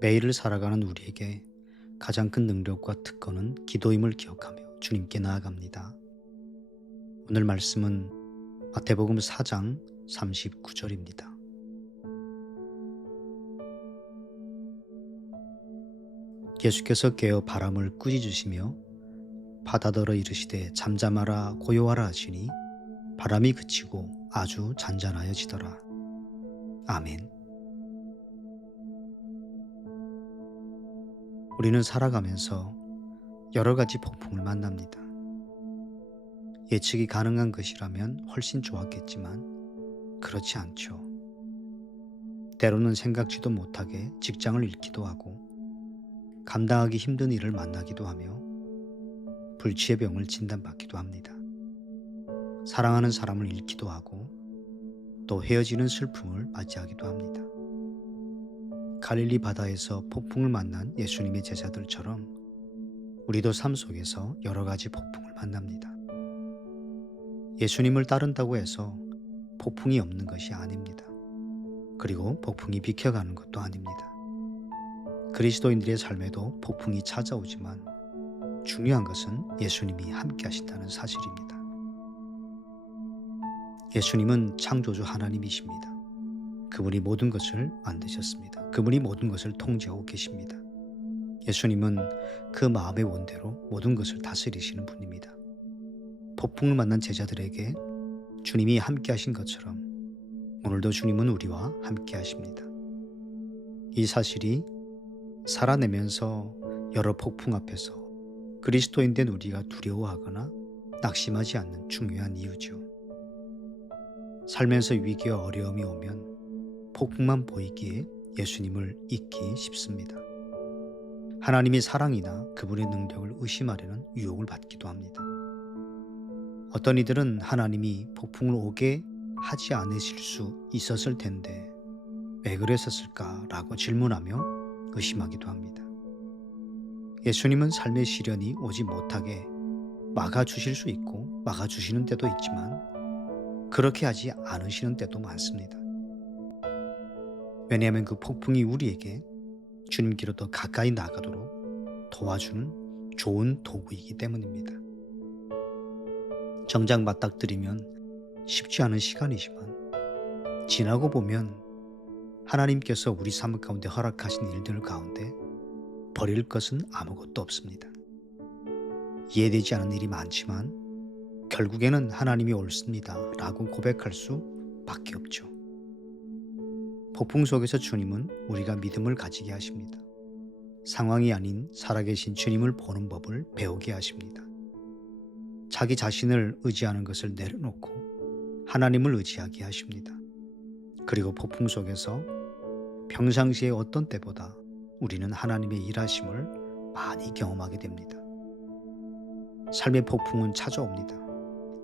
매일을 살아가는 우리에게 가장 큰 능력과 특권은 기도임을 기억하며 주님께 나아갑니다. 오늘 말씀은 마태복음 4장 39절입니다. 예수께서 깨어 바람을 꾸짖으시며 바다더러 이르시되 잠잠하라 고요하라 하시니 바람이 그치고 아주 잔잔하여지더라. 아멘. 우리는 살아가면서 여러 가지 폭풍을 만납니다. 예측이 가능한 것이라면 훨씬 좋았겠지만 그렇지 않죠. 때로는 생각지도 못하게 직장을 잃기도 하고 감당하기 힘든 일을 만나기도 하며 불치의 병을 진단받기도 합니다. 사랑하는 사람을 잃기도 하고 또 헤어지는 슬픔을 맞이하기도 합니다. 갈릴리 바다에서 폭풍을 만난 예수님의 제자들처럼 우리도 삶 속에서 여러 가지 폭풍을 만납니다. 예수님을 따른다고 해서 폭풍이 없는 것이 아닙니다. 그리고 폭풍이 비켜가는 것도 아닙니다. 그리스도인들의 삶에도 폭풍이 찾아오지만 중요한 것은 예수님이 함께 하신다는 사실입니다. 예수님은 창조주 하나님이십니다. 그분이 모든 것을 만드셨습니다. 그분이 모든 것을 통제하고 계십니다. 예수님은 그 마음의 원대로 모든 것을 다스리시는 분입니다. 폭풍을 만난 제자들에게 주님이 함께 하신 것처럼 오늘도 주님은 우리와 함께 하십니다. 이 사실이 살아내면서 여러 폭풍 앞에서 그리스도인 된 우리가 두려워하거나 낙심하지 않는 중요한 이유죠. 살면서 위기와 어려움이 오면 폭풍만 보이기에 예수님을 잊기 쉽습니다. 하나님의 사랑이나 그분의 능력을 의심하려는 유혹을 받기도 합니다. 어떤 이들은 하나님이 폭풍을 오게 하지 않으실 수 있었을 텐데 왜 그랬었을까라고 질문하며 의심하기도 합니다. 예수님은 삶의 시련이 오지 못하게 막아주실 수 있고 막아주시는 때도 있지만 그렇게 하지 않으시는 때도 많습니다. 왜냐하면 그 폭풍이 우리에게 주님께로 더 가까이 나가도록 도와주는 좋은 도구이기 때문입니다. 정작 맞닥뜨리면 쉽지 않은 시간이지만 지나고 보면 하나님께서 우리 삶 가운데 허락하신 일들 가운데 버릴 것은 아무것도 없습니다. 이해되지 않은 일이 많지만 결국에는 하나님이 옳습니다 라고 고백할 수밖에 없죠. 폭풍 속에서 주님은 우리가 믿음을 가지게 하십니다. 상황이 아닌 살아계신 주님을 보는 법을 배우게 하십니다. 자기 자신을 의지하는 것을 내려놓고 하나님을 의지하게 하십니다. 그리고 폭풍 속에서 평상시의 어떤 때보다 우리는 하나님의 일하심을 많이 경험하게 됩니다. 삶의 폭풍은 찾아옵니다.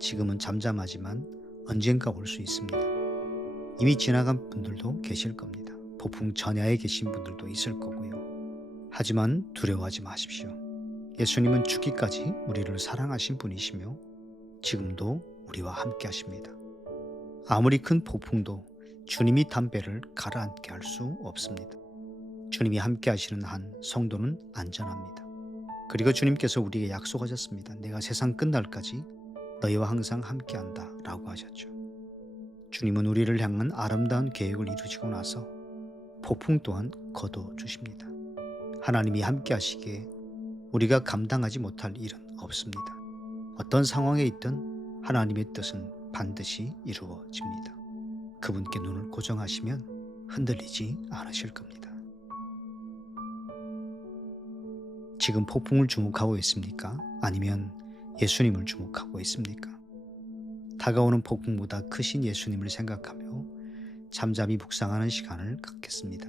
지금은 잠잠하지만 언젠가 올 수 있습니다. 이미 지나간 분들도 계실 겁니다. 폭풍 전야에 계신 분들도 있을 거고요. 하지만 두려워하지 마십시오. 예수님은 죽기까지 우리를 사랑하신 분이시며 지금도 우리와 함께 하십니다. 아무리 큰 폭풍도 주님이 담배를 가라앉게 할 수 없습니다. 주님이 함께 하시는 한 성도는 안전합니다. 그리고 주님께서 우리에게 약속하셨습니다. 내가 세상 끝날까지 너희와 항상 함께한다 라고 하셨죠. 주님은 우리를 향한 아름다운 계획을 이루시고 나서 폭풍 또한 거둬주십니다. 하나님이 함께 하시기에 우리가 감당하지 못할 일은 없습니다. 어떤 상황에 있든 하나님의 뜻은 반드시 이루어집니다. 그분께 눈을 고정하시면 흔들리지 않으실 겁니다. 지금 폭풍을 주목하고 있습니까? 아니면 예수님을 주목하고 있습니까? 다가오는 폭풍보다 크신 예수님을 생각하며 잠잠히 묵상하는 시간을 갖겠습니다.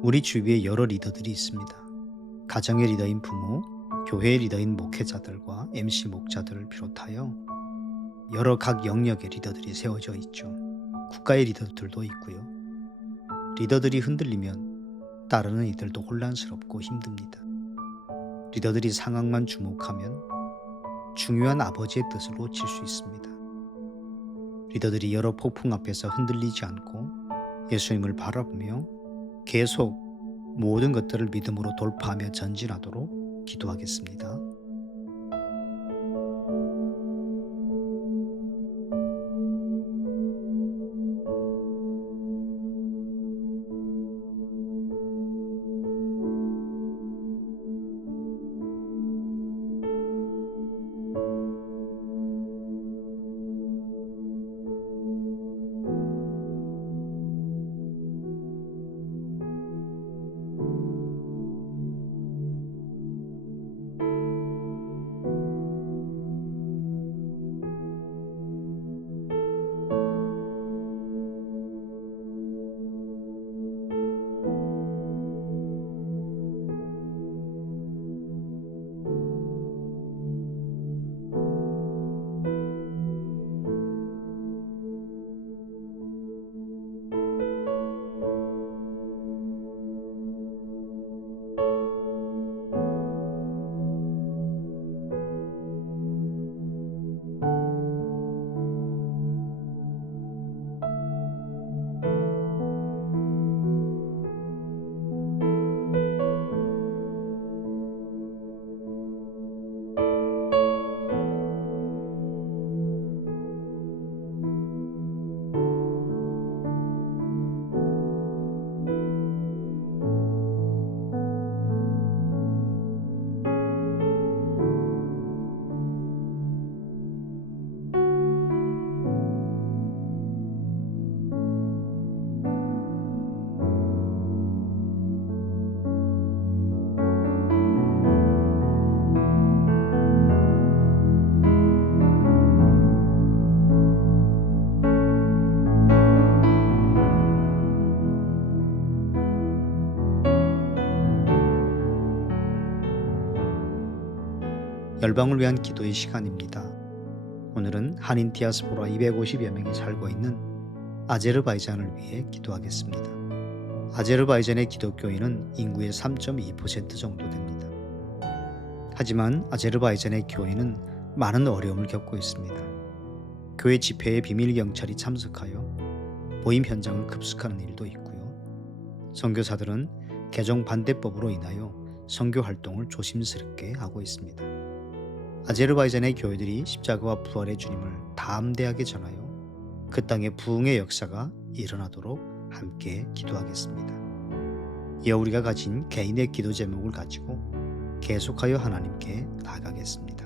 우리 주위에 여러 리더들이 있습니다. 가정의 리더인 부모, 교회의 리더인 목회자들과 MC 목자들을 비롯하여 여러 각 영역의 리더들이 세워져 있죠. 국가의 리더들도 있고요. 리더들이 흔들리면 따르는 이들도 혼란스럽고 힘듭니다. 리더들이 상황만 주목하면 중요한 아버지의 뜻을 놓칠 수 있습니다. 리더들이 여러 폭풍 앞에서 흔들리지 않고 예수님을 바라보며 계속 모든 것들을 믿음으로 돌파하며 전진하도록 기도하겠습니다. 열방을 위한 기도의 시간입니다. 오늘은 한인 디아스포라 250여 명이 살고 있는 아제르바이잔을 위해 기도하겠습니다. 아제르바이잔의 기독교인은 인구의 3.2% 정도 됩니다. 하지만 아제르바이잔의 교인은 많은 어려움을 겪고 있습니다. 교회 집회에 비밀 경찰이 참석하여 모임 현장을 급습하는 일도 있고요. 선교사들은 개정 반대법으로 인하여 선교 활동을 조심스럽게 하고 있습니다. 아제르바이잔의 교회들이 십자가와 부활의 주님을 담대하게 전하여 그 땅에 부흥의 역사가 일어나도록 함께 기도하겠습니다. 이어 우리가 가진 개인의 기도 제목을 가지고 계속하여 하나님께 나아가겠습니다.